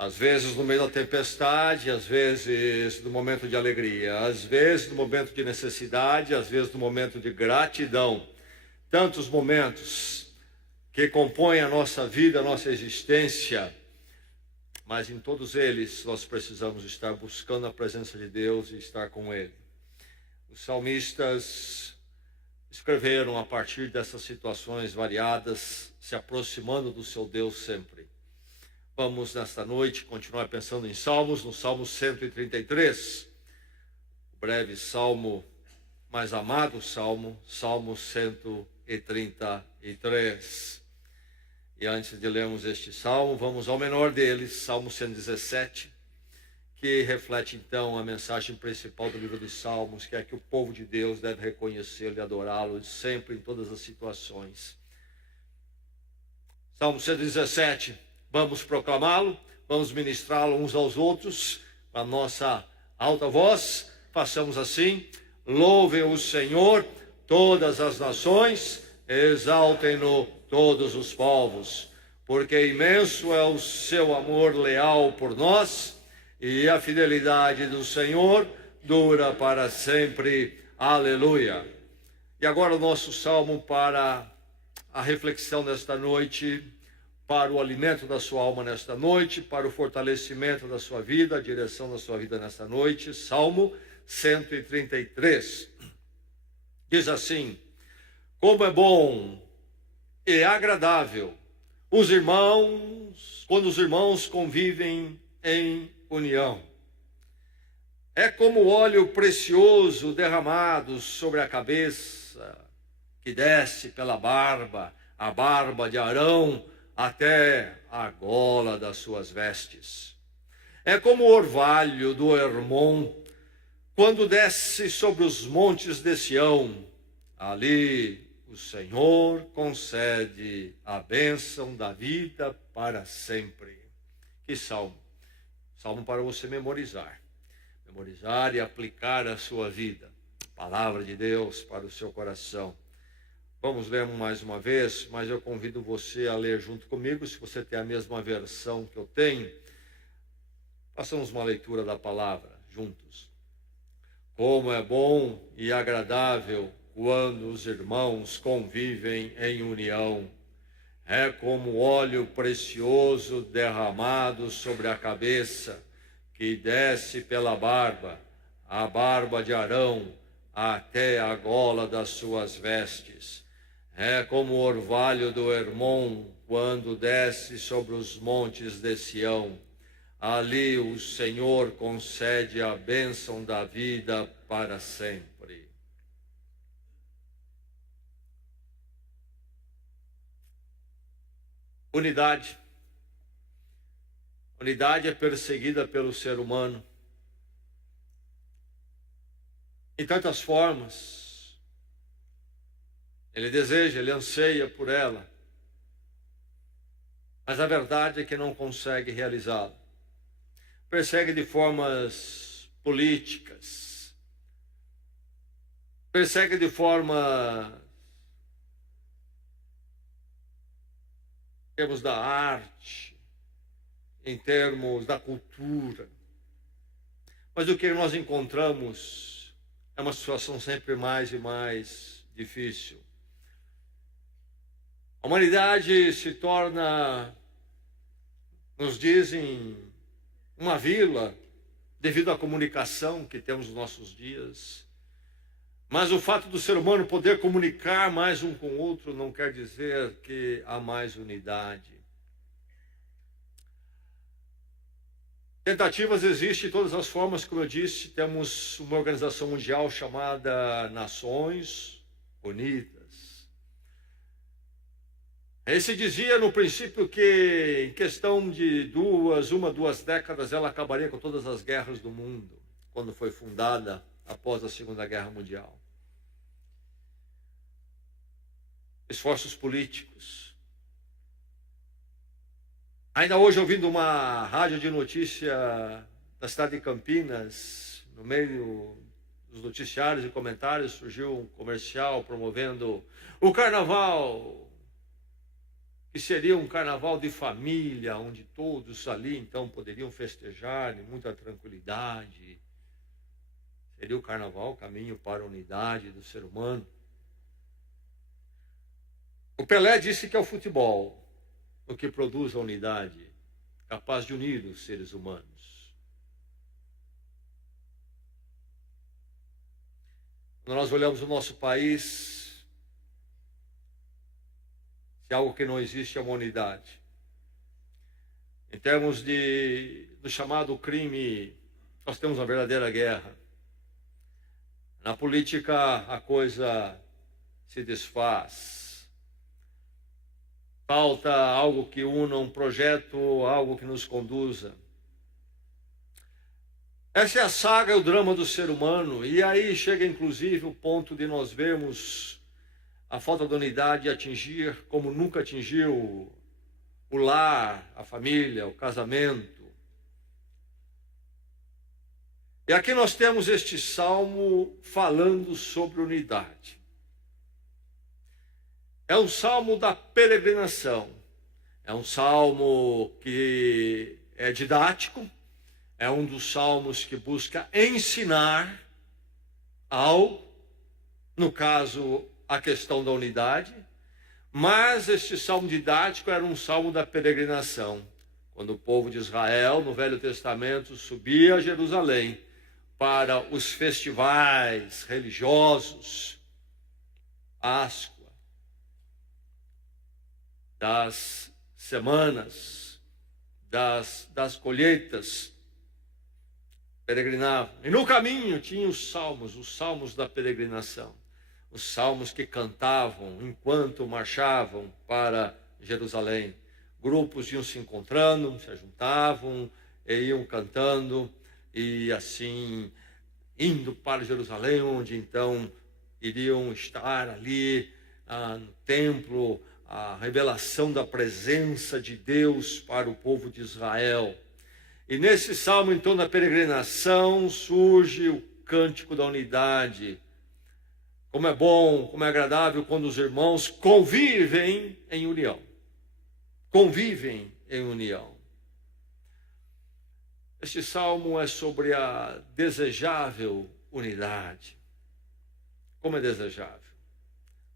Às vezes no meio da tempestade, às vezes no momento de alegria, às vezes no momento de necessidade, às vezes no momento de gratidão. Tantos momentos que compõem a nossa vida, a nossa existência, mas em todos eles nós precisamos estar buscando a presença de Deus e estar com Ele. Os salmistas escreveram a partir dessas situações variadas, se aproximando do seu Deus sempre. Vamos nesta noite continuar pensando em Salmos, no Salmo 133, o breve salmo, mais amado salmo, Salmo 133. E antes de lermos este salmo, vamos ao menor deles, Salmo 117, que reflete então a mensagem principal do livro dos Salmos, que é que o povo de Deus deve reconhecê-lo e adorá-lo sempre, em todas as situações. Salmo 117, vamos proclamá-lo, vamos ministrá-lo uns aos outros, com a nossa alta voz, façamos assim: louvem o Senhor todas as nações, exaltem-no todos os povos, porque imenso é o seu amor leal por nós, e a fidelidade do Senhor dura para sempre. Aleluia. E agora o nosso salmo para a reflexão nesta noite, para o alimento da sua alma nesta noite, para o fortalecimento da sua vida, a direção da sua vida nesta noite. Salmo 133. Diz assim: como é bom e agradável quando os irmãos convivem em união. É como óleo precioso derramado sobre a cabeça, que desce pela barba, a barba de Arão, até a gola das suas vestes. É como o orvalho do Hermon, quando desce sobre os montes de Sião. Ali o Senhor concede a bênção da vida para sempre. Que salmo! Salmo para você memorizar e aplicar a sua vida. Palavra de Deus para o seu coração. Vamos ler mais uma vez, mas eu convido você a ler junto comigo. Se você tem a mesma versão que eu tenho, façamos uma leitura da palavra juntos. Como é bom e agradável quando os irmãos convivem em união. É como óleo precioso derramado sobre a cabeça, que desce pela barba, a barba de Arão, até a gola das suas vestes. É como o orvalho do Hermon, quando desce sobre os montes de Sião. Ali o Senhor concede a bênção da vida para sempre. Unidade. Unidade é perseguida pelo ser humano em tantas formas. Ele deseja, ele anseia por ela, mas a verdade é que não consegue realizá-la. Persegue de formas políticas, persegue de forma em termos da arte, em termos da cultura. Mas o que nós encontramos é uma situação sempre mais e mais difícil. A humanidade se torna, nos dizem, uma vila devido à comunicação que temos nos nossos dias. Mas o fato do ser humano poder comunicar mais um com o outro não quer dizer que há mais unidade. Tentativas existem de todas as formas, como eu disse. Temos uma organização mundial chamada Nações Unidas. Se dizia no princípio que em questão de duas décadas ela acabaria com todas as guerras do mundo, quando foi fundada após a Segunda Guerra Mundial. Esforços políticos. Ainda hoje, ouvindo uma rádio de notícia da cidade de Campinas, no meio dos noticiários e comentários, surgiu um comercial promovendo o carnaval que seria um carnaval de família, onde todos ali então poderiam festejar em muita tranquilidade. Seria o carnaval o caminho para a unidade do ser humano. O Pelé disse que é o futebol o que produz a unidade, capaz de unir os seres humanos. Quando nós olhamos o nosso país, se algo que não existe é uma unidade. Em termos do chamado crime, nós temos uma verdadeira guerra. Na política, a coisa se desfaz. Falta algo que una, um projeto, algo que nos conduza. Essa é a saga e o drama do ser humano. E aí chega, inclusive, o ponto de nós vermos a falta de unidade atingir como nunca atingiu o lar, a família, o casamento. E aqui nós temos este salmo falando sobre unidade. É um salmo da peregrinação. É um salmo que é didático. É um dos salmos que busca ensinar algo, no caso, a questão da unidade. Mas este salmo didático era um salmo da peregrinação. Quando o povo de Israel, no Velho Testamento, subia a Jerusalém para os festivais religiosos, Páscoa, das semanas, das colheitas, peregrinavam. E no caminho tinha os salmos da peregrinação, os salmos que cantavam enquanto marchavam para Jerusalém. Grupos iam se encontrando, se juntavam e iam cantando, e assim indo para Jerusalém, onde então iriam estar ali no templo, a revelação da presença de Deus para o povo de Israel. E nesse salmo, então, da peregrinação, surge o cântico da unidade. Como é bom, como é agradável quando os irmãos convivem em união. Convivem em união. Este salmo é sobre a desejável unidade. Como é desejável?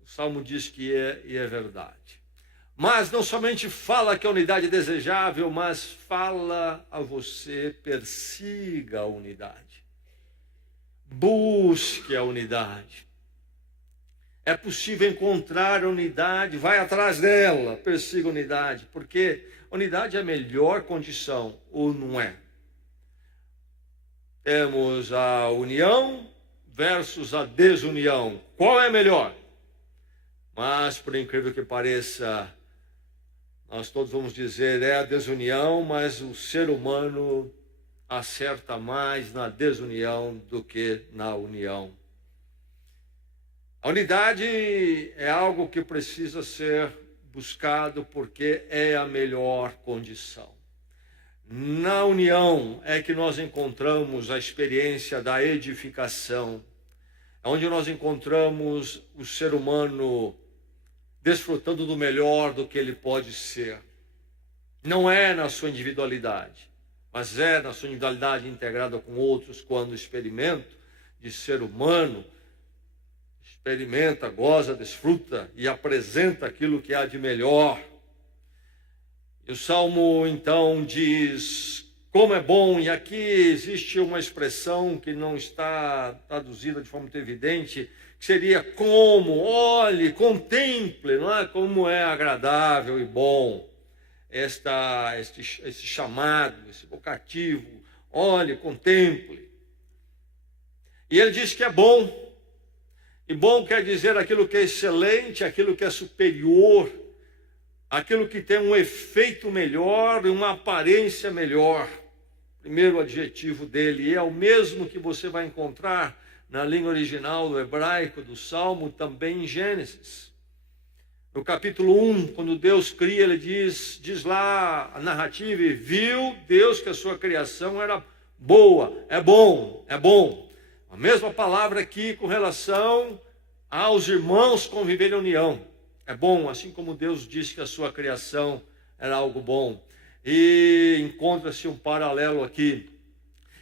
O salmo diz que é e é verdade. Mas não somente fala que a unidade é desejável, mas fala a você, persiga a unidade. Busque a unidade. É possível encontrar a unidade, vai atrás dela, persiga a unidade, porque a unidade é a melhor condição, ou não é? Temos a união versus a desunião. Qual é melhor? Mas, por incrível que pareça, nós todos vamos dizer, é a desunião, mas o ser humano acerta mais na desunião do que na união. A unidade é algo que precisa ser buscado porque é a melhor condição. Na união é que nós encontramos a experiência da edificação, onde nós encontramos o ser humano desfrutando do melhor do que ele pode ser. Não é na sua individualidade, mas é na sua individualidade integrada com outros, quando o experimento de ser humano experimenta, goza, desfruta e apresenta aquilo que há de melhor. E o Salmo, então, diz como é bom, e aqui existe uma expressão que não está traduzida de forma muito evidente, que seria como, olhe, contemple, não é? Como é agradável e bom esse chamado, esse vocativo, olhe, contemple. E ele diz que é bom, e bom quer dizer aquilo que é excelente, aquilo que é superior, aquilo que tem um efeito melhor e uma aparência melhor. Primeiro adjetivo dele é o mesmo que você vai encontrar na língua original do hebraico, do Salmo, também em Gênesis. No capítulo 1, quando Deus cria, ele diz lá a narrativa, e viu Deus que a sua criação era boa, é bom, é bom. A mesma palavra aqui com relação aos irmãos conviverem em união. É bom, assim como Deus disse que a sua criação era algo bom. E encontra-se um paralelo aqui,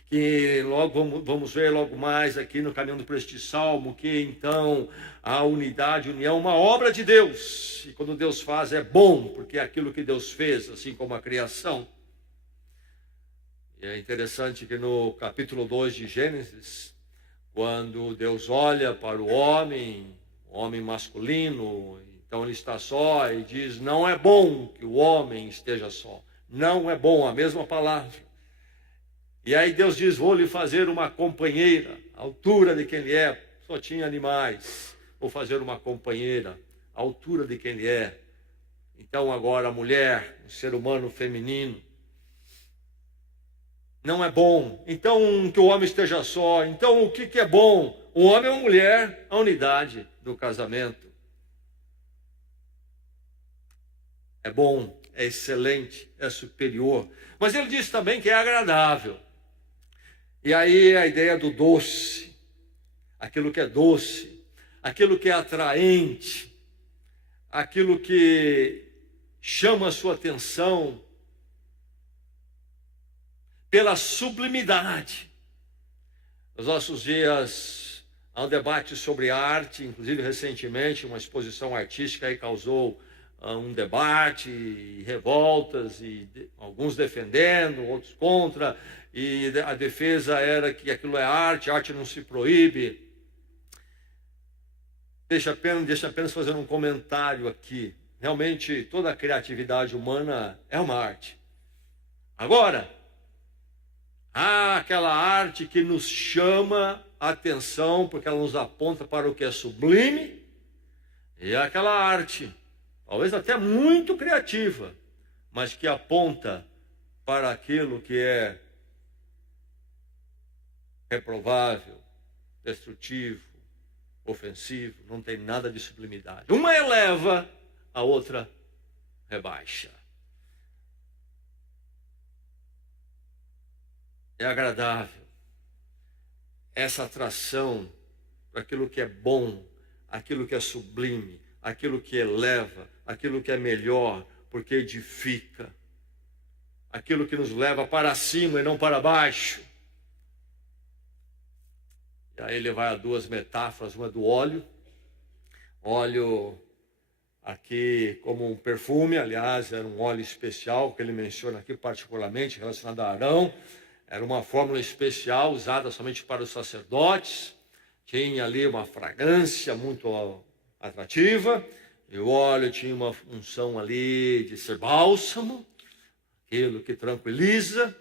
que logo vamos ver logo mais aqui no caminho para este salmo, que então a unidade, a união, é uma obra de Deus. E quando Deus faz é bom, porque é aquilo que Deus fez, assim como a criação. E é interessante que no capítulo 2 de Gênesis, quando Deus olha para o homem masculino, então ele está só e diz, não é bom que o homem esteja só. Não é bom, a mesma palavra. E aí Deus diz, vou lhe fazer uma companheira, à altura de quem ele é. Só tinha animais, vou fazer uma companheira, à altura de quem ele é. Então agora a mulher, o ser humano feminino, não é bom. Então que o homem esteja só. Então o que é bom? O homem e a mulher, a unidade do casamento. É bom, é excelente, é superior. Mas ele diz também que é agradável. E aí a ideia do doce, aquilo que é doce, aquilo que é atraente, aquilo que chama a sua atenção pela sublimidade. Nos nossos dias há um debate sobre arte, inclusive recentemente uma exposição artística aí causou um debate e revoltas, e alguns defendendo, outros contra, e a defesa era que aquilo é arte não se proíbe. Deixa apenas fazer um comentário aqui. Realmente toda a criatividade humana é uma arte. Agora, há aquela arte que nos chama a atenção, porque ela nos aponta para o que é sublime, e aquela arte talvez até muito criativa, mas que aponta para aquilo que é reprovável, destrutivo, ofensivo, não tem nada de sublimidade. Uma eleva, a outra rebaixa. É agradável essa atração para aquilo que é bom, aquilo que é sublime, aquilo que eleva, aquilo que é melhor, porque edifica. Aquilo que nos leva para cima e não para baixo. E aí ele vai a duas metáforas, uma do óleo. Óleo aqui como um perfume, aliás, era um óleo especial que ele menciona aqui particularmente relacionado a Arão. Era uma fórmula especial usada somente para os sacerdotes. Tinha ali uma fragrância muito atrativa. E o óleo tinha uma função ali de ser bálsamo, aquilo que tranquiliza.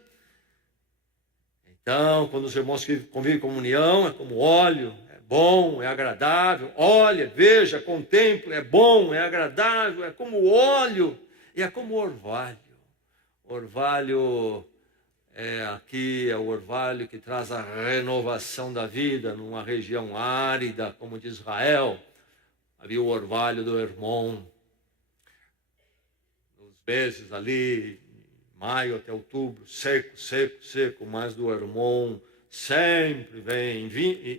Então, quando os irmãos convivem em comunhão, é como óleo, é bom, é agradável. Olha, veja, contemple, é bom, é agradável, é como óleo e é como orvalho. Orvalho aqui é o orvalho que traz a renovação da vida numa região árida como de Israel. Havia o orvalho do Hermon. Nos meses ali, maio até outubro, seco, seco, seco, mas do Hermon sempre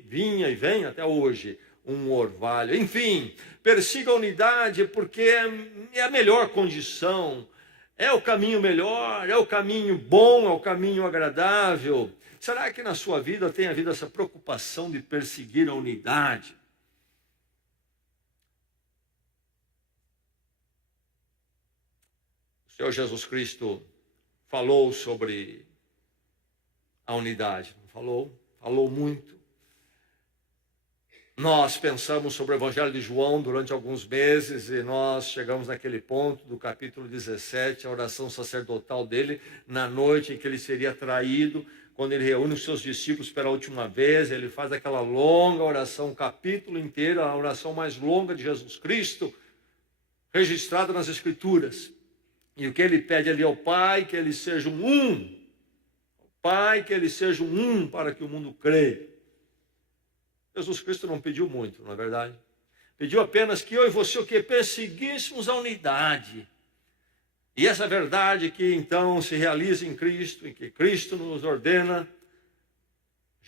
vinha e vem até hoje um orvalho. Enfim, persiga a unidade porque é a melhor condição, é o caminho melhor, é o caminho bom, é o caminho agradável. Será que na sua vida tem havido essa preocupação de perseguir a unidade? O Senhor Jesus Cristo falou sobre a unidade, não falou? Falou muito. Nós pensamos sobre o Evangelho de João durante alguns meses e nós chegamos naquele ponto do capítulo 17, a oração sacerdotal dele, na noite em que ele seria traído, quando ele reúne os seus discípulos pela última vez, ele faz aquela longa oração, um capítulo inteiro, a oração mais longa de Jesus Cristo, registrada nas Escrituras. E o que ele pede ali ao Pai, que eles sejam um. Pai, que eles sejam um para que o mundo creia. Jesus Cristo não pediu muito, não é verdade? Pediu apenas que eu e você o que perseguíssemos a unidade. E essa verdade que então se realiza em Cristo, em que Cristo nos ordena,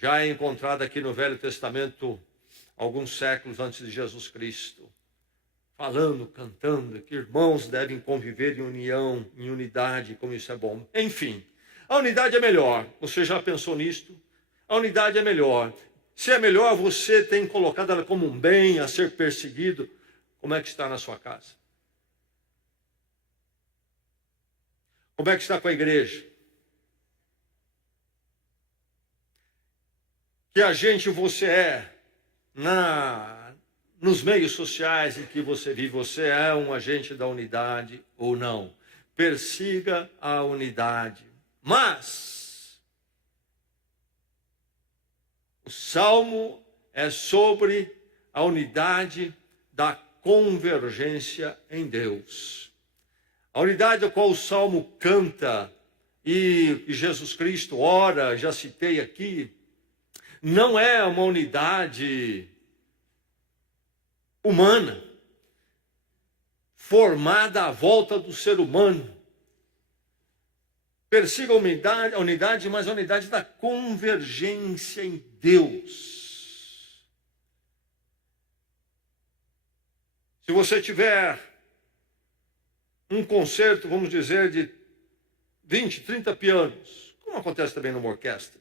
já é encontrada aqui no Velho Testamento, alguns séculos antes de Jesus Cristo. falando, cantando, que irmãos devem conviver em união, em unidade, como isso é bom. Enfim, a unidade é melhor. Você já pensou nisto? A unidade é melhor. Se é melhor, você tem colocado ela como um bem a ser perseguido. Como é que está na sua casa? Como é que está com a igreja? Que agente você é nos meios sociais em que você vive? Você é um agente da unidade ou não? Persiga a unidade. Mas o salmo é sobre a unidade da convergência em Deus. A unidade a qual o salmo canta e Jesus Cristo ora, já citei aqui, não é uma unidade humana, formada à volta do ser humano. Persiga a unidade, mas a unidade da convergência em Deus. Se você tiver um concerto, vamos dizer, de 20, 30 pianos, como acontece também numa orquestra,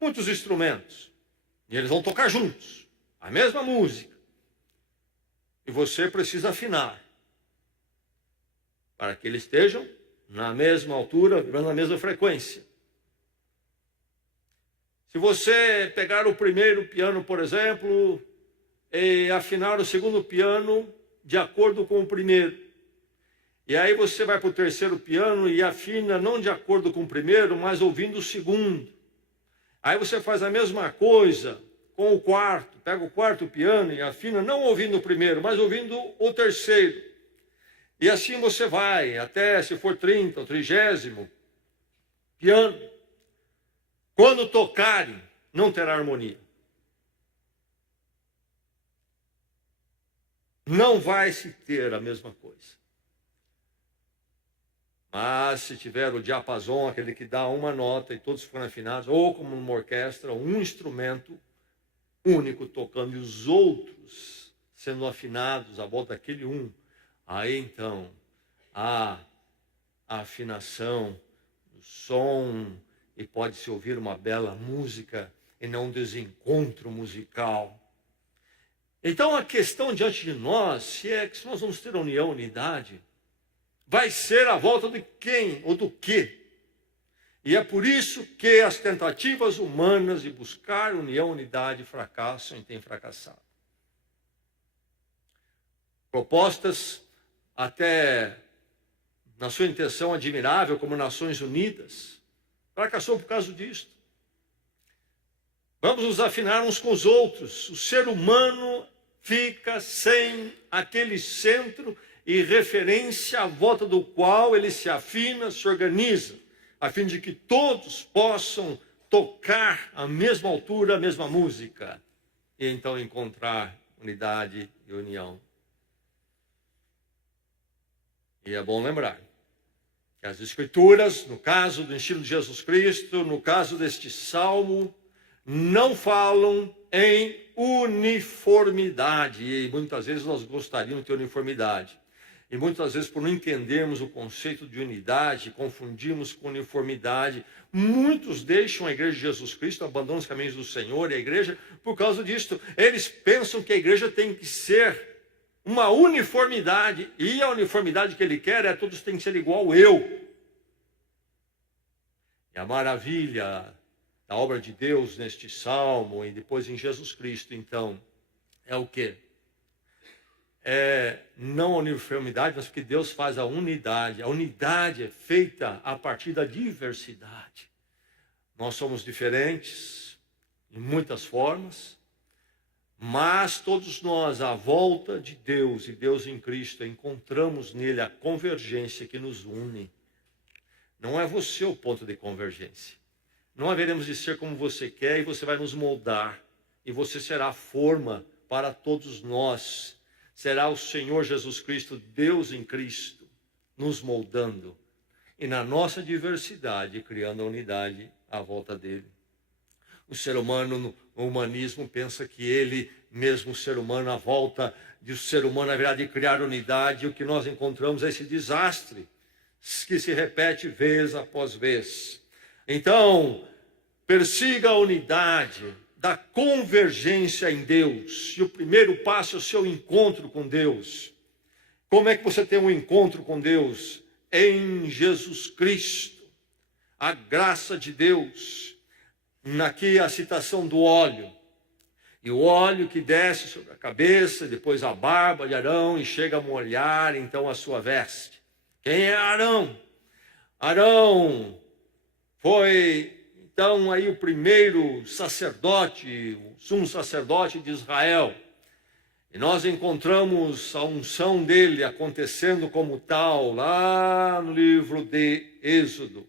muitos instrumentos, e eles vão tocar juntos, a mesma música, e você precisa afinar, para que eles estejam na mesma altura, na mesma frequência. Se você pegar o primeiro piano, por exemplo, e afinar o segundo piano de acordo com o primeiro, e aí você vai para o terceiro piano e afina não de acordo com o primeiro, mas ouvindo o segundo. Aí você faz a mesma coisa com o quarto, pega o quarto piano e afina, não ouvindo o primeiro, mas ouvindo o terceiro. E assim você vai, até se for 30, o 30º piano. Quando tocarem, não terá harmonia. Não vai se ter a mesma coisa. Mas se tiver o diapasão, aquele que dá uma nota e todos ficam afinados, ou como numa orquestra, um instrumento único tocando e os outros sendo afinados à volta daquele um, aí então há a afinação, o som, e pode-se ouvir uma bela música e não um desencontro musical. Então a questão diante de nós, se nós vamos ter união, unidade, vai ser a volta de quem ou do quê? E é por isso que as tentativas humanas de buscar união, unidade fracassam e têm fracassado. Propostas até na sua intenção admirável como Nações Unidas, fracassou por causa disto. Vamos nos afinar uns com os outros. O ser humano fica sem aquele centro e referência à volta do qual ele se afina, se organiza, a fim de que todos possam tocar a mesma altura, a mesma música, e então encontrar unidade e união. E é bom lembrar que as Escrituras, no caso do ensino de Jesus Cristo, no caso deste salmo, não falam em uniformidade, e muitas vezes nós gostaríamos de ter uniformidade. E muitas vezes, por não entendermos o conceito de unidade, confundimos com uniformidade. Muitos deixam a igreja de Jesus Cristo, abandonam os caminhos do Senhor e a igreja por causa disto. Eles pensam que a igreja tem que ser uma uniformidade, e a uniformidade que ele quer é todos têm que ser igual eu. E a maravilha da obra de Deus neste salmo e depois em Jesus Cristo, então, é o quê? Não a uniformidade, mas porque Deus faz a unidade. A unidade é feita a partir da diversidade. Nós somos diferentes em muitas formas, mas todos nós, à volta de Deus e Deus em Cristo, encontramos nele a convergência que nos une. Não é você o ponto de convergência. Não haveremos de ser como você quer e você vai nos moldar. E você será a forma para todos nós. Será o Senhor Jesus Cristo, Deus em Cristo, nos moldando. E na nossa diversidade, criando a unidade à volta dele. O ser humano, o humanismo, pensa que ele, mesmo o ser humano, a volta do ser humano haverá de criar unidade, e o que nós encontramos é esse desastre que se repete vez após vez. Então, persiga a unidade da convergência em Deus, e o primeiro passo é o seu encontro com Deus. Como é que você tem um encontro com Deus? Em Jesus Cristo, a graça de Deus. Aqui a citação do óleo. E o óleo que desce sobre a cabeça, depois a barba de Arão, e chega a molhar então a sua veste. Quem é Arão? Arão foi então aí o primeiro sacerdote, o sumo sacerdote de Israel. E nós encontramos a unção dele acontecendo como tal lá no livro de Êxodo.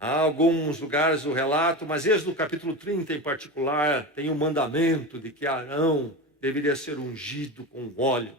Há alguns lugares do relato, mas Êxodo capítulo 30 em particular tem o mandamento de que Arão deveria ser ungido com óleo.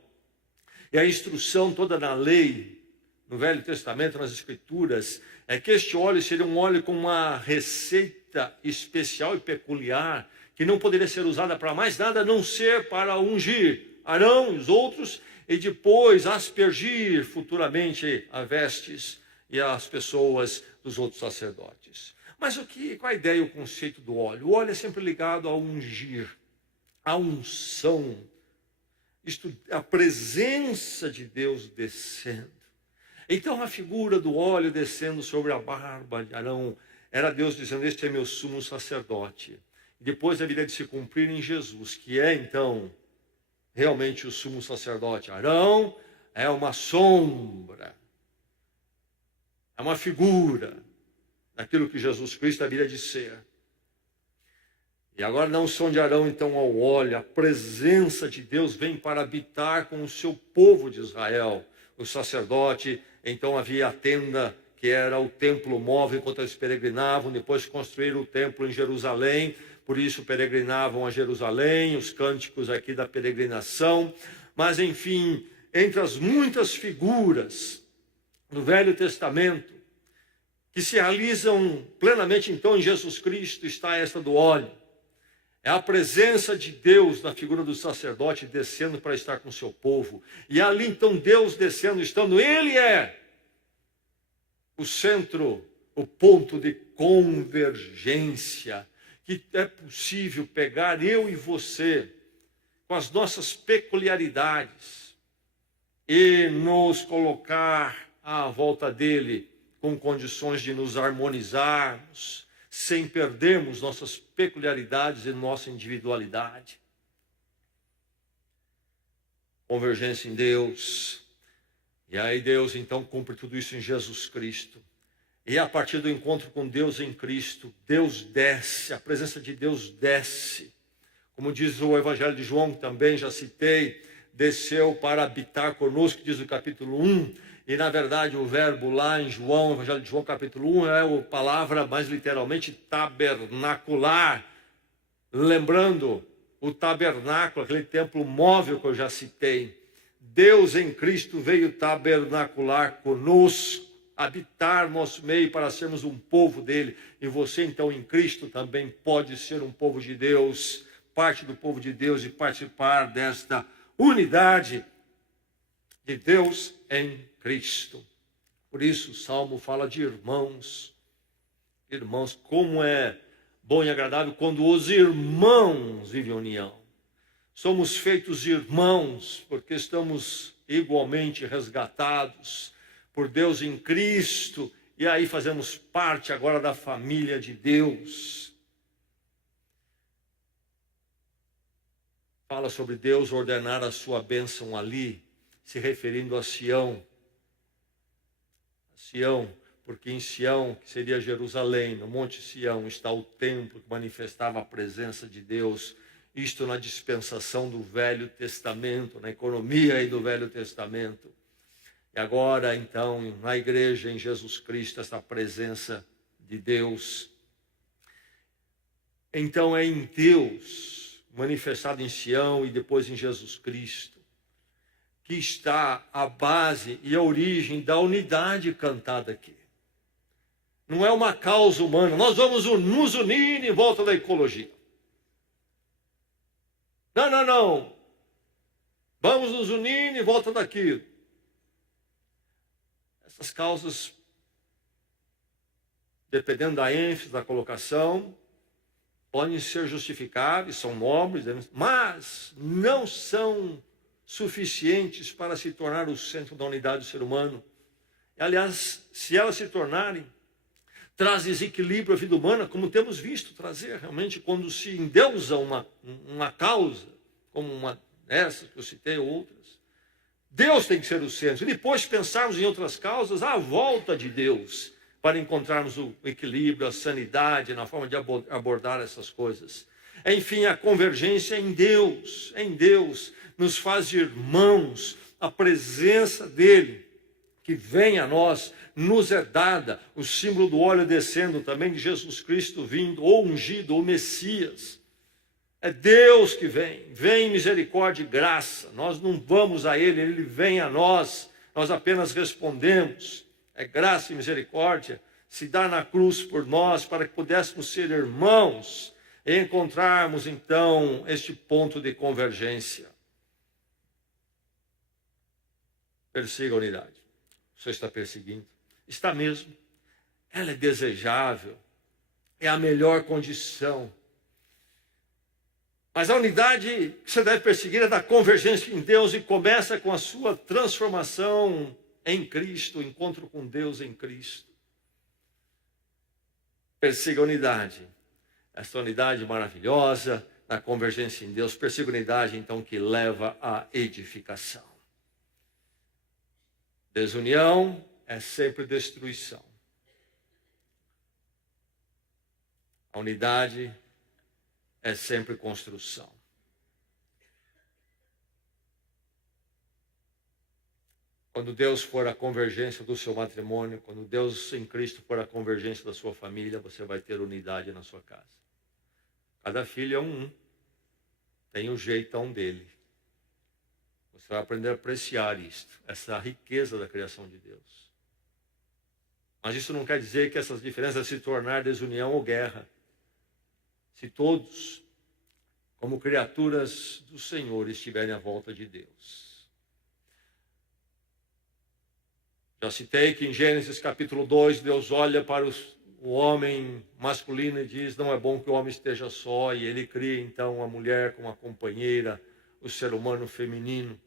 E a instrução toda na lei, no Velho Testamento, nas Escrituras, é que este óleo seria um óleo com uma receita especial e peculiar, que não poderia ser usada para mais nada a não ser para ungir Arão e os outros, e depois aspergir futuramente as vestes e as pessoas dos outros sacerdotes. Mas qual a ideia e o conceito do óleo? O óleo é sempre ligado a ungir, a unção, a presença de Deus descendo. Então a figura do óleo descendo sobre a barba de Arão era Deus dizendo: este é meu sumo sacerdote. E depois haveria de se cumprir em Jesus, que é então realmente o sumo sacerdote. Arão é uma sombra, é uma figura daquilo que Jesus Cristo haveria de ser. E agora na unção de Arão, então, ao óleo, a presença de Deus vem para habitar com o seu povo de Israel. O sacerdote, então havia a tenda, que era o templo móvel enquanto eles peregrinavam, depois construíram o templo em Jerusalém, por isso peregrinavam a Jerusalém, os cânticos aqui da peregrinação. Mas, enfim, entre as muitas figuras do Velho Testamento, que se realizam plenamente então em Jesus Cristo, está esta do óleo. É a presença de Deus na figura do sacerdote descendo para estar com o seu povo. E ali então Deus descendo, estando, ele é o centro, o ponto de convergência, que é possível pegar eu e você, com as nossas peculiaridades, e nos colocar à volta dele, com condições de nos harmonizarmos, sem perdermos nossas peculiaridades e nossa individualidade. Convergência em Deus. E aí Deus então cumpre tudo isso em Jesus Cristo. E a partir do encontro com Deus em Cristo, Deus desce, a presença de Deus desce. Como diz o Evangelho de João, que também já citei, desceu para habitar conosco, diz o capítulo 1. E, na verdade, o verbo lá em João, Evangelho de João, capítulo 1, é a palavra mais literalmente tabernacular. Lembrando o tabernáculo, aquele templo móvel que eu já citei. Deus em Cristo veio tabernacular conosco, habitar nosso meio para sermos um povo dele. E você, então, em Cristo também pode ser um povo de Deus, parte do povo de Deus e participar desta unidade de Deus em Cristo. Por isso o Salmo fala de irmãos. Irmãos, como é bom e agradável quando os irmãos vivem em união. Somos feitos irmãos porque estamos igualmente resgatados por Deus em Cristo. E aí fazemos parte agora da família de Deus. Fala sobre Deus ordenar a sua bênção ali, se referindo a Sião. Sião, porque em Sião, que seria Jerusalém, no Monte Sião, está o templo que manifestava a presença de Deus. Isto na dispensação do Velho Testamento, na economia aí do Velho Testamento. E agora, então, na igreja, em Jesus Cristo, essa presença de Deus. Então, é em Deus, manifestado em Sião e depois em Jesus Cristo, que está a base e a origem da unidade cantada aqui. Não é uma causa humana. Nós vamos nos unir em volta da ecologia. Não. Vamos nos unir em volta daquilo. Essas causas, dependendo da ênfase da colocação, podem ser justificáveis, são nobres, mas não são suficientes para se tornar o centro da unidade do ser humano. Aliás, se elas se tornarem, traz desequilíbrio à vida humana, como temos visto trazer realmente quando se endeusa uma causa, como uma dessas que eu citei, outras. Deus tem que ser o centro. E depois pensarmos em outras causas à volta de Deus, para encontrarmos o equilíbrio, a sanidade na forma de abordar essas coisas. Enfim, a convergência em Deus nos faz irmãos, a presença dele que vem a nós, nos é dada, o símbolo do óleo descendo também de Jesus Cristo vindo, ou ungido, ou Messias. É Deus que vem em misericórdia e graça. Nós não vamos a ele, ele vem a nós, nós apenas respondemos. É graça e misericórdia, se dá na cruz por nós, para que pudéssemos ser irmãos e encontrarmos então este ponto de convergência. Persiga a unidade. Você está perseguindo? Está mesmo. Ela é desejável. É a melhor condição. Mas a unidade que você deve perseguir é da convergência em Deus e começa com a sua transformação em Cristo, o encontro com Deus em Cristo. Persiga a unidade. Essa unidade maravilhosa da convergência em Deus. Persiga a unidade, então, que leva à edificação. Desunião é sempre destruição. A unidade é sempre construção. Quando Deus for a convergência do seu matrimônio, quando Deus em Cristo for a convergência da sua família, você vai ter unidade na sua casa. Cada filho é um. Tem o jeitão dele. Você vai aprender a apreciar isto, essa riqueza da criação de Deus. Mas isso não quer dizer que essas diferenças se tornar desunião ou guerra. Se todos, como criaturas do Senhor, estiverem à volta de Deus. Já citei que em Gênesis capítulo 2, Deus olha para o homem masculino e diz, não é bom que o homem esteja só, e ele cria então a mulher como a companheira, o ser humano feminino.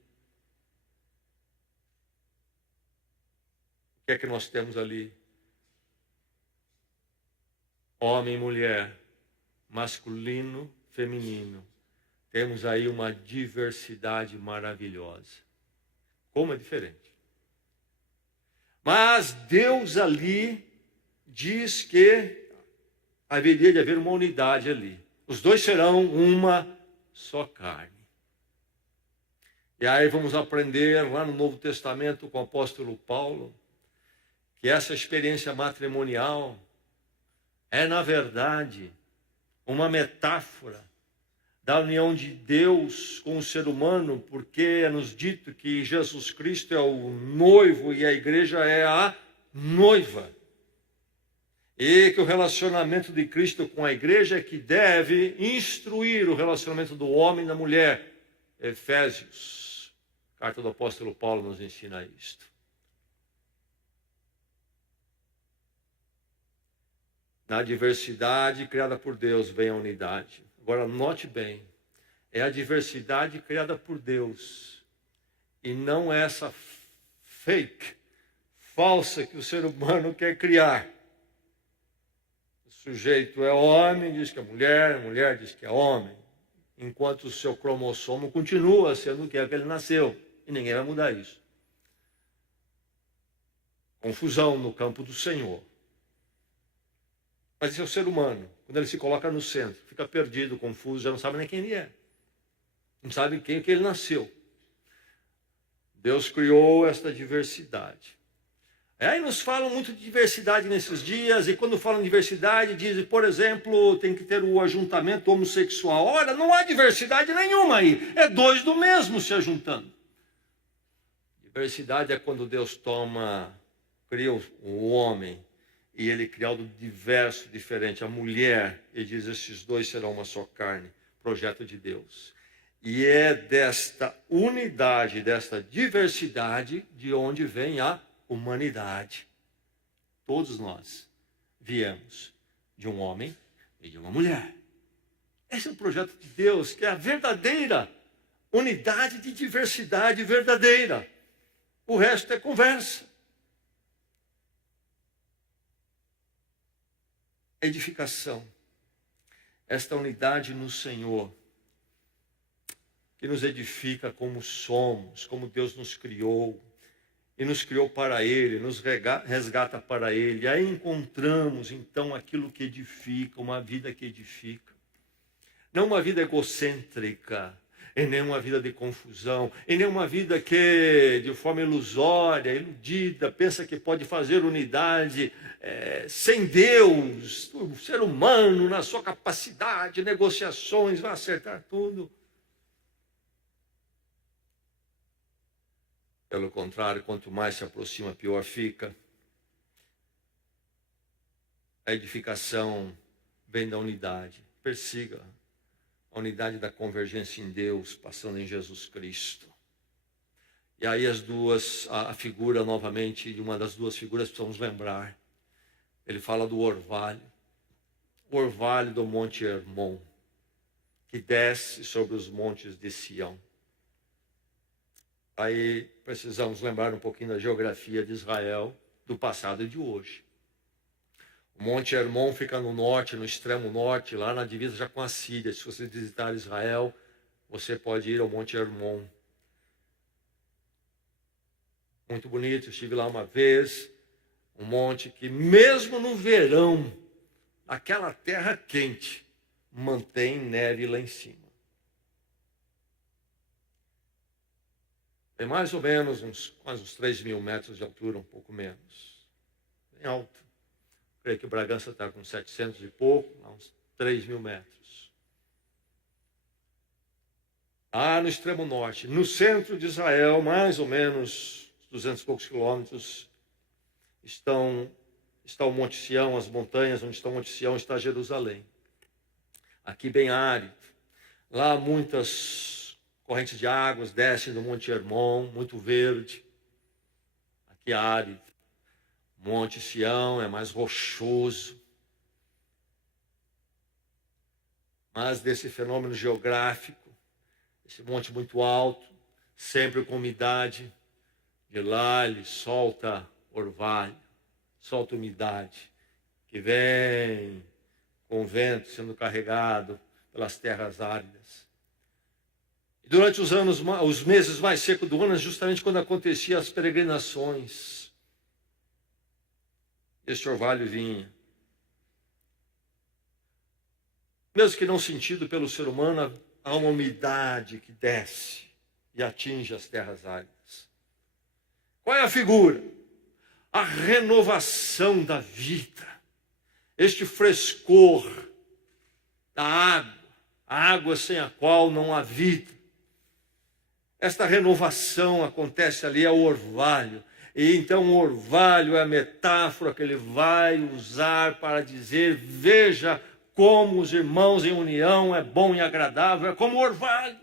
O que é que nós temos ali? Homem e mulher, masculino, feminino. Temos aí uma diversidade maravilhosa. Como é diferente. Mas Deus ali diz que haveria de haver uma unidade ali. Os dois serão uma só carne. E aí vamos aprender lá no Novo Testamento com o apóstolo Paulo, que essa experiência matrimonial é, na verdade, uma metáfora da união de Deus com o ser humano, porque é nos dito que Jesus Cristo é o noivo e a igreja é a noiva. E que o relacionamento de Cristo com a igreja é que deve instruir o relacionamento do homem e da mulher. Efésios, carta do apóstolo Paulo nos ensina isto. Na diversidade criada por Deus vem a unidade. Agora, note bem, é a diversidade criada por Deus e não essa fake, falsa que o ser humano quer criar. O sujeito é homem, diz que é mulher, a mulher diz que é homem, enquanto o seu cromossomo continua sendo o que é que ele nasceu, e ninguém vai mudar isso. Confusão no campo do Senhor. Mas esse é o ser humano. Quando ele se coloca no centro, fica perdido, confuso, já não sabe nem quem ele é. Não sabe quem que ele nasceu. Deus criou esta diversidade. Aí nos falam muito de diversidade nesses dias, e quando falam de diversidade, dizem, por exemplo, tem que ter o ajuntamento homossexual. Olha, não há diversidade nenhuma aí. É dois do mesmo se ajuntando. Diversidade é quando Deus cria o homem, e ele cria algo diverso, diferente. A mulher, ele diz, esses dois serão uma só carne, projeto de Deus. E é desta unidade, desta diversidade, de onde vem a humanidade. Todos nós viemos de um homem e de uma mulher. Esse é o projeto de Deus, que é a verdadeira unidade de diversidade verdadeira. O resto é conversa. Edificação. Esta unidade no Senhor, que nos edifica como somos, como Deus nos criou, e nos criou para Ele, nos resgata para Ele. Aí encontramos, então, aquilo que edifica, uma vida que edifica. Não uma vida egocêntrica, e nem uma vida de confusão, e nem uma vida que, de forma ilusória, iludida, pensa que pode fazer unidade sem Deus. O ser humano, na sua capacidade, negociações, vai acertar tudo. Pelo contrário, quanto mais se aproxima, pior fica. A edificação vem da unidade. Persiga a unidade da convergência em Deus, passando em Jesus Cristo. E aí a figura novamente, de uma das duas figuras precisamos lembrar. Ele fala do orvalho. O orvalho do Monte Hermon, que desce sobre os montes de Sião. Aí precisamos lembrar um pouquinho da geografia de Israel, do passado e de hoje. O Monte Hermon fica no norte, no extremo norte, lá na divisa já com a Síria. Se você visitar Israel, você pode ir ao Monte Hermon. Muito bonito, estive lá uma vez. Um monte que mesmo no verão, aquela terra quente, mantém neve lá em cima. Tem mais ou menos quase uns 3.000 metros de altura, um pouco menos. Bem alto. Creio que Bragança está com 700 e pouco, uns 3.000 metros. No extremo norte, no centro de Israel, mais ou menos 200 e poucos quilômetros, está o Monte Sião, as montanhas onde está o Monte Sião, está Jerusalém. Aqui bem árido. Lá muitas correntes de águas descem do Monte Hermon, muito verde. Aqui árido. Monte Sião é mais rochoso. Mas desse fenômeno geográfico, esse monte muito alto, sempre com umidade, de lá ele solta orvalho, solta umidade, que vem com o vento sendo carregado pelas terras áridas. E durante os meses mais secos do ano, é justamente quando aconteciam as peregrinações, este orvalho vinha. Mesmo que não sentido pelo ser humano, há uma umidade que desce e atinge as terras áridas. Qual é a figura? A renovação da vida. Este frescor da água, a água sem a qual não há vida. Esta renovação acontece ali ao orvalho. E então o orvalho é a metáfora que ele vai usar para dizer: veja como os irmãos em união é bom e agradável, é como o orvalho.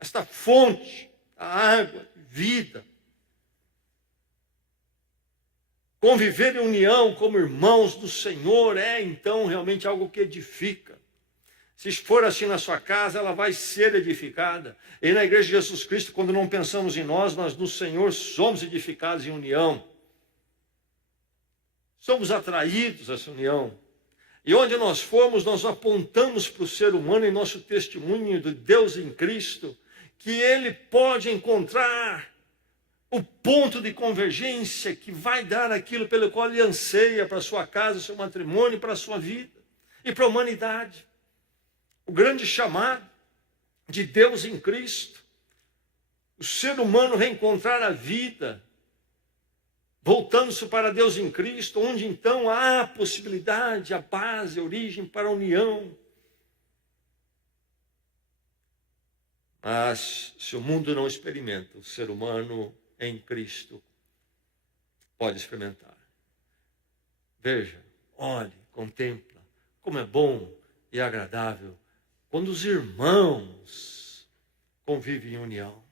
Esta fonte, a água, vida. Conviver em união como irmãos do Senhor é então realmente algo que edifica. Se for assim na sua casa, ela vai ser edificada. E na Igreja de Jesus Cristo, quando não pensamos em nós no Senhor somos edificados em união. Somos atraídos a essa união. E onde nós formos, nós apontamos para o ser humano em nosso testemunho de Deus em Cristo, que ele pode encontrar o ponto de convergência que vai dar aquilo pelo qual ele anseia para a sua casa, seu matrimônio, para a sua vida e para a humanidade. O grande chamado de Deus em Cristo, o ser humano reencontrar a vida, voltando-se para Deus em Cristo, onde então há a possibilidade, a base, a origem para a união. Mas se o mundo não experimenta, o ser humano em Cristo pode experimentar. Veja, olhe, contempla como é bom e agradável quando os irmãos convivem em união.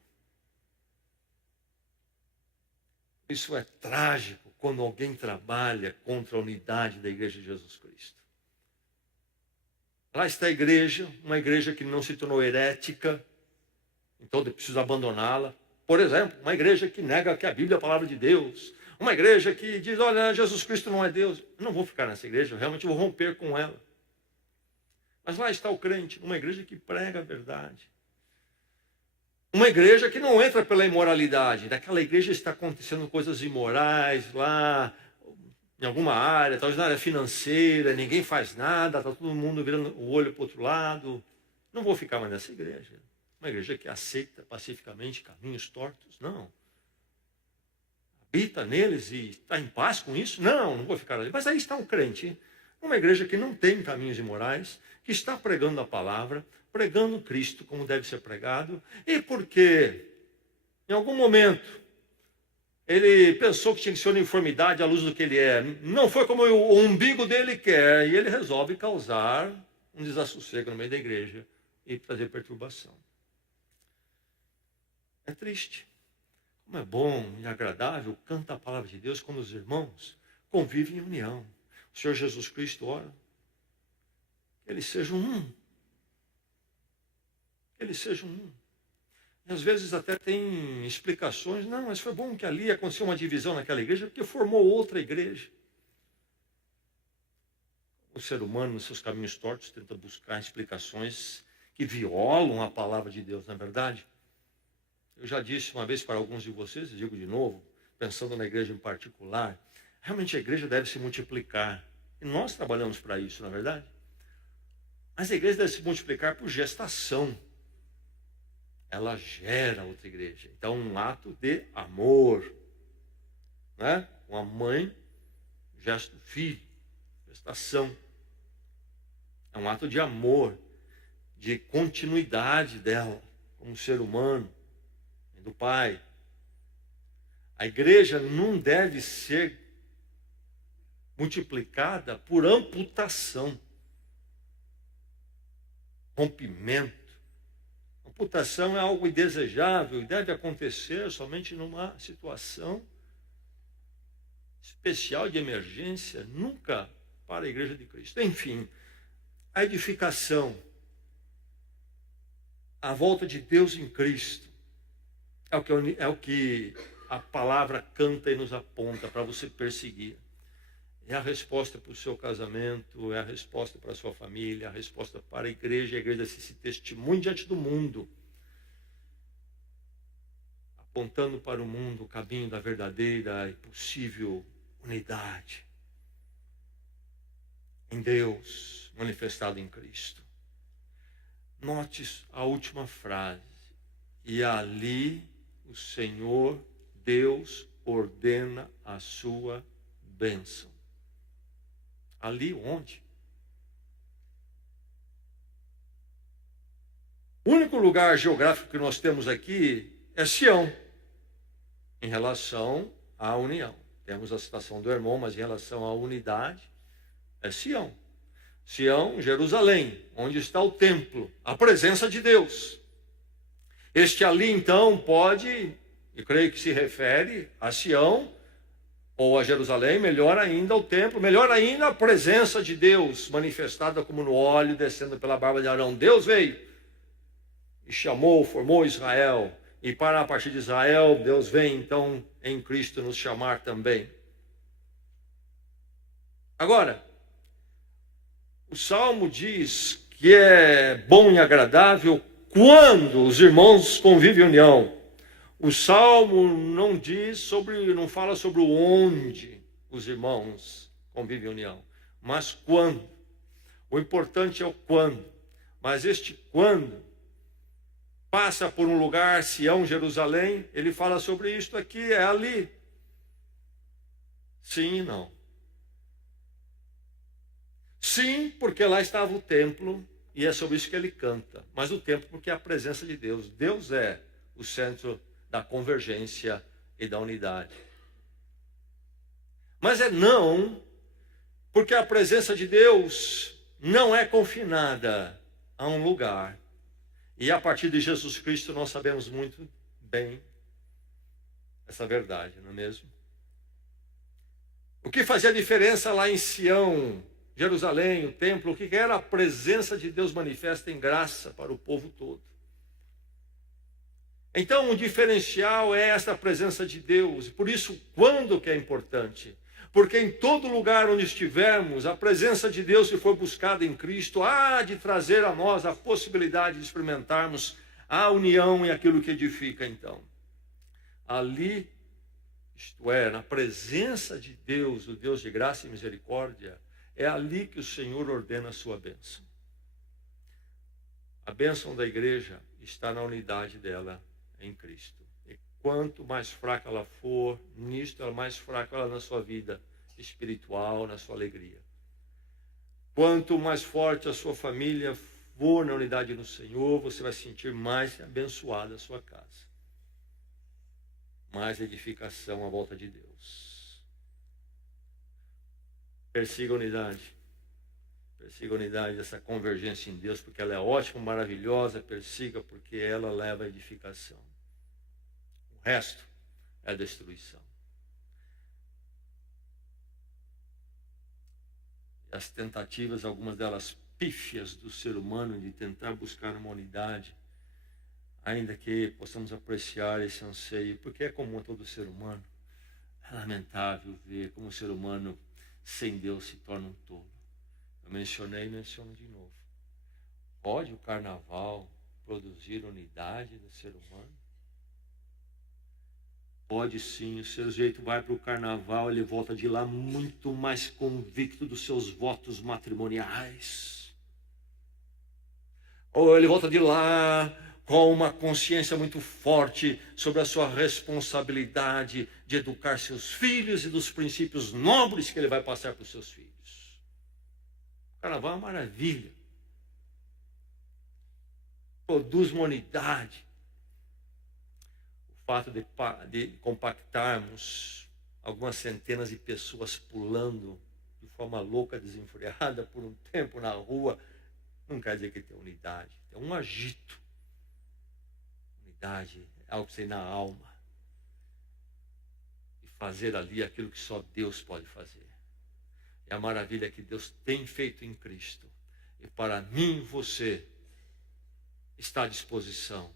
Isso é trágico quando alguém trabalha contra a unidade da igreja de Jesus Cristo. Lá está a igreja, uma igreja que não se tornou herética, então precisa abandoná-la. Por exemplo, uma igreja que nega que a Bíblia é a palavra de Deus. Uma igreja que diz, olha, Jesus Cristo não é Deus. Eu não vou ficar nessa igreja, eu realmente vou romper com ela. Mas lá está o crente, uma igreja que prega a verdade. Uma igreja que não entra pela imoralidade. Daquela igreja está acontecendo coisas imorais lá, em alguma área, talvez na área financeira, ninguém faz nada, está todo mundo virando o olho para o outro lado. Não vou ficar mais nessa igreja. Uma igreja que aceita pacificamente caminhos tortos. Não. Habita neles e está em paz com isso? Não, não vou ficar ali. Mas aí está o crente. Uma igreja que não tem caminhos imorais, que está pregando a palavra, pregando Cristo como deve ser pregado, e porque em algum momento ele pensou que tinha que ser uniformidade à luz do que ele é, não foi como o umbigo dele quer, e ele resolve causar um desassossego no meio da igreja e trazer perturbação. É triste. Como é bom e agradável canta a palavra de Deus quando os irmãos convivem em união. O Senhor Jesus Cristo ora que eles sejam um. Que eles sejam um. E às vezes até tem explicações. Não, mas foi bom que ali aconteceu uma divisão naquela igreja porque formou outra igreja. O ser humano, nos seus caminhos tortos, tenta buscar explicações que violam a palavra de Deus, não é verdade? Eu já disse uma vez para alguns de vocês, e digo de novo, pensando na igreja em particular, realmente a igreja deve se multiplicar. E nós trabalhamos para isso, não é verdade? Mas a igreja deve se multiplicar por gestação. Ela gera outra igreja. Então, um ato de amor. Né? Uma mãe gesta o filho. Gestação. É um ato de amor, de continuidade dela como ser humano, do pai. A igreja não deve ser multiplicada por amputação, rompimento. Amputação é algo indesejável e deve acontecer somente numa situação especial de emergência, nunca para a igreja de Cristo. Enfim, a edificação, a volta de Deus em Cristo, é o que a palavra canta e nos aponta para você perseguir. É a resposta para o seu casamento, é a resposta para a sua família, é a resposta para a igreja se testemunha diante do mundo, apontando para o mundo o caminho da verdadeira e possível unidade em Deus, manifestado em Cristo. Note a última frase. E ali o Senhor Deus ordena a sua bênção. Ali onde? O único lugar geográfico que nós temos aqui é Sião, em relação à união. Temos a citação do irmão, mas em relação à unidade, é Sião. Sião, Jerusalém, onde está o templo, a presença de Deus. Este ali, então, pode, eu creio que se refere a Sião, ou a Jerusalém, melhor ainda ao templo, melhor ainda a presença de Deus, manifestada como no óleo, descendo pela barba de Arão. Deus veio e chamou, formou Israel, e para a partir de Israel, Deus vem, então, em Cristo nos chamar também. Agora, o Salmo diz que é bom e agradável quando os irmãos convivem em união. O Salmo não fala sobre o onde os irmãos convivem em união, mas quando. O importante é o quando. Mas este quando passa por um lugar, Sião, Jerusalém, ele fala sobre isto aqui, é ali. Sim e não. Sim, porque lá estava o templo, e é sobre isso que ele canta. Mas o templo porque é a presença de Deus. Deus é o centro da convergência e da unidade. Mas é não Porque a presença de Deus não é confinada a um lugar. E a partir de Jesus Cristo nós sabemos muito bem essa verdade, não é mesmo? O que fazia diferença lá em Sião, Jerusalém, o templo, o que era a presença de Deus manifesta em graça para o povo todo. Então, o diferencial é esta presença de Deus. Por isso, quando que é importante? Porque em todo lugar onde estivermos, a presença de Deus, se for buscada em Cristo, há de trazer a nós a possibilidade de experimentarmos a união e aquilo que edifica, então. Ali, isto é, na presença de Deus, o Deus de graça e misericórdia, é ali que o Senhor ordena a sua bênção. A bênção da igreja está na unidade dela em Cristo. E quanto mais fraca ela for, nisto ela mais fraca ela na sua vida espiritual, na sua alegria. Quanto mais forte a sua família for na unidade no Senhor, você vai sentir mais abençoada a sua casa. Mais edificação à volta de Deus. Persiga a unidade. Persiga a unidade dessa convergência em Deus, porque ela é ótima, maravilhosa. Persiga porque ela leva a edificação. O resto é destruição. E as tentativas, algumas delas pífias do ser humano, de tentar buscar uma unidade, ainda que possamos apreciar esse anseio, porque é comum a todo ser humano. É lamentável ver como o ser humano sem Deus se torna um tolo. Eu mencionei e menciono de novo. Pode o carnaval produzir unidade do ser humano? Pode sim, o seu jeito vai para o carnaval, ele volta de lá muito mais convicto dos seus votos matrimoniais. Ou ele volta de lá com uma consciência muito forte sobre a sua responsabilidade de educar seus filhos e dos princípios nobres que ele vai passar para os seus filhos. O carnaval é uma maravilha. Produz uma unidade. O fato de compactarmos algumas centenas de pessoas pulando de forma louca, desenfreada por um tempo na rua, não quer dizer que tem unidade. É um agito. Unidade é algo que tem na alma. E fazer ali aquilo que só Deus pode fazer. É a maravilha que Deus tem feito em Cristo. E para mim e você está à disposição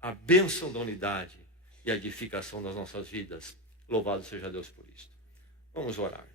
a bênção da unidade e a edificação das nossas vidas. Louvado seja Deus por isto. Vamos orar.